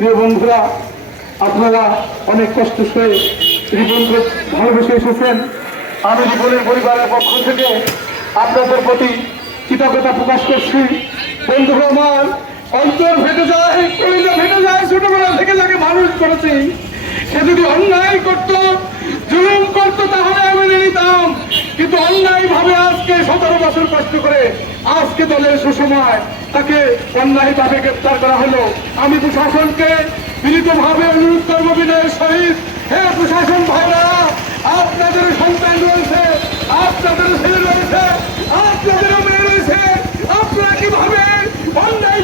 প্রিয় বন্ধুরা, আপনারা অনেক কষ্ট সয়ে রিপনকে ভালোবেসে এসেছেন। আমি রিপনের পরিবারের পক্ষ থেকে আপনাদের প্রতি কৃতজ্ঞতা প্রকাশ করছি। বন্ধুরা, আমার অন্তর ফেটে যায়, কলিজা ফেটে যায়। ছোটবেলা থেকে যাকে মানুষ করেছি, সে যদি অন্যায় করতো, জুলুম করতো, তাহলে আমি মেনে নিতাম। কিন্তু অন্যায় ভাবে আজকে 17 বছর কষ্ট করে আজকে দলের সুসময় তাকে অন্যায় ভাবে গ্রেপ্তার করা হলো। আমি প্রশাসনকে মিলিতভাবে অনুরোধ করবো বিনয়ের সহিত, হে প্রশাসন ভাইরা, আপনাদের সন্তান রয়েছে, আপনাদের ছেলে রয়েছে, আপনাদেরও মেয়ে রয়েছে, আপনারা কিভাবে অন্যায়